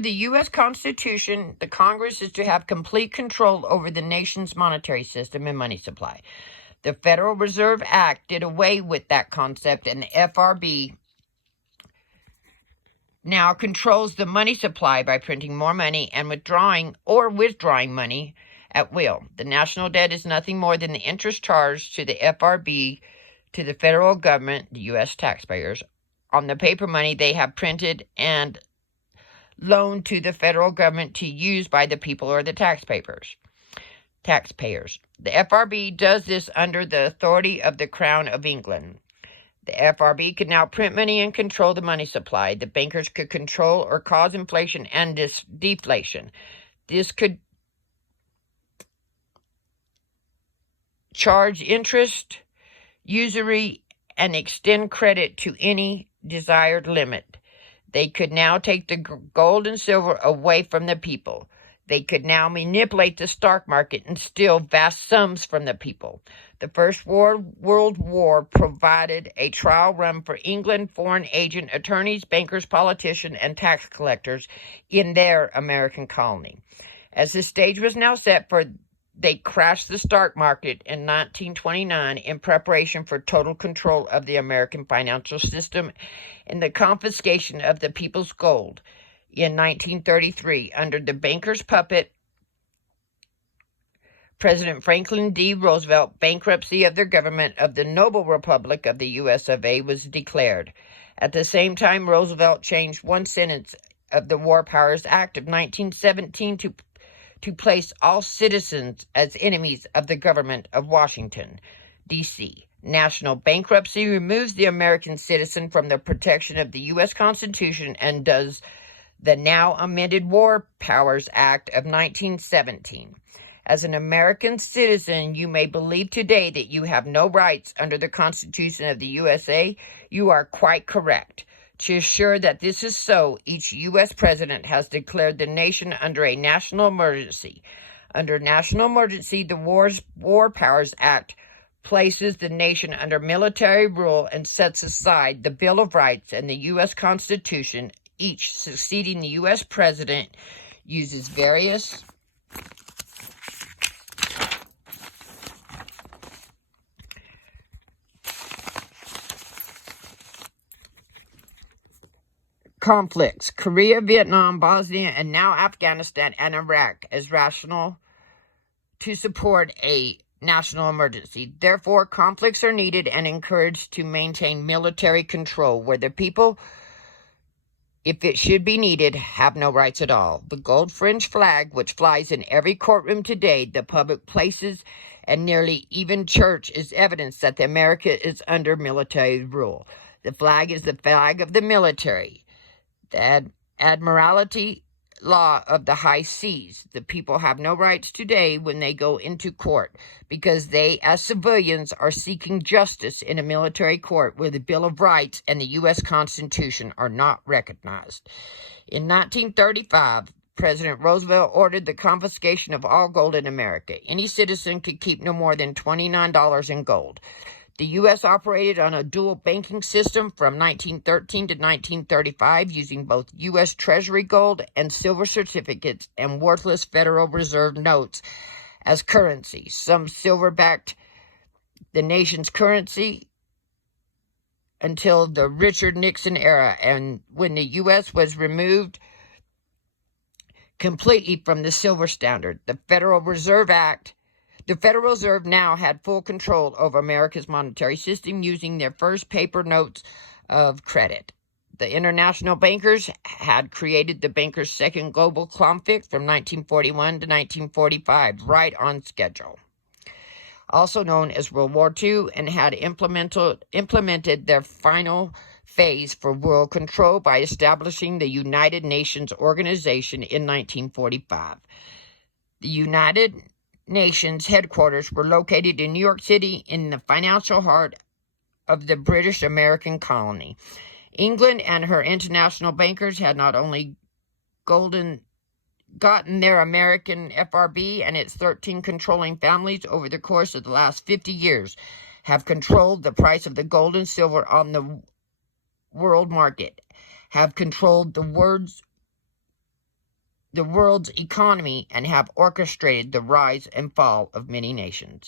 The U.S. Constitution, the Congress is to have complete control over the nation's monetary system and money supply. The Federal Reserve Act did away with that concept, and the FRB now controls the money supply by printing more money and withdrawing money at will. The national debt is nothing more than the interest charged to the FRB, to the federal government, the U.S. taxpayers, on the paper money they have printed and loaned to the federal government to use by the people or the taxpayers. The FRB does this under the authority of the Crown of England. The FRB could now print money and control the money supply. The bankers could control or cause inflation and deflation. This could charge interest, usury, and extend credit to any desired limit. They could now take the gold and silver away from the people. They could now manipulate the stock market and steal vast sums from the people. The First World War provided a trial run for England, foreign agent attorneys, bankers, politicians, and tax collectors in their American colony. As the stage was now set for, they crashed the stock market in 1929 in preparation for total control of the American financial system and the confiscation of the people's gold. In 1933, under the banker's puppet, President Franklin D. Roosevelt, bankruptcy of the government of the Noble Republic of the U.S. of A. was declared. At the same time, Roosevelt changed one sentence of the War Powers Act of 1917 to place all citizens as enemies of the government of Washington, D.C. National bankruptcy removes the American citizen from the protection of the U.S. Constitution and does the now amended War Powers Act of 1917. As an American citizen, you may believe today that you have no rights under the Constitution of the USA. You are quite correct. To assure that this is so, each U.S. president has declared the nation under a national emergency. Under national emergency, the War Powers Act places the nation under military rule and sets aside the Bill of Rights and the U.S. Constitution. Each succeeding U.S. president uses various conflicts, Korea, Vietnam, Bosnia, and now Afghanistan and Iraq, as rational to support a national emergency. Therefore, conflicts are needed and encouraged to maintain military control, where the people, if it should be needed, have no rights at all. The gold fringe flag, which flies in every courtroom today, the public places, and nearly even church, is evidence that the America is under military rule. The flag is the flag of the military, the admiralty law of the high seas. The people have no rights today when they go into court because they, as civilians, are seeking justice in a military court where the Bill of Rights and the U.S. Constitution are not recognized. In 1935, President Roosevelt ordered the confiscation of all gold in America. Any citizen could keep no more than $29 in gold. The U.S. operated on a dual banking system from 1913 to 1935, using both U.S. Treasury gold and silver certificates and worthless Federal Reserve notes as currency. Some silver backed the nation's currency until the Richard Nixon era, and when the U.S. was removed completely from the silver standard. The Federal Reserve now had full control over America's monetary system, using their first paper notes of credit. The international bankers had created the bankers' second global conflict from 1941 to 1945, right on schedule, also known as World War II, and had implemented their final phase for world control by establishing the United Nations Organization in 1945. The United Nations headquarters were located in New York City, in the financial heart of the British American colony. England and her international bankers had not only gotten their American FRB and its 13 controlling families over the course of the last 50 years have controlled the price of the gold and silver on the world market, have controlled the words the world's economy and have orchestrated the rise and fall of many nations.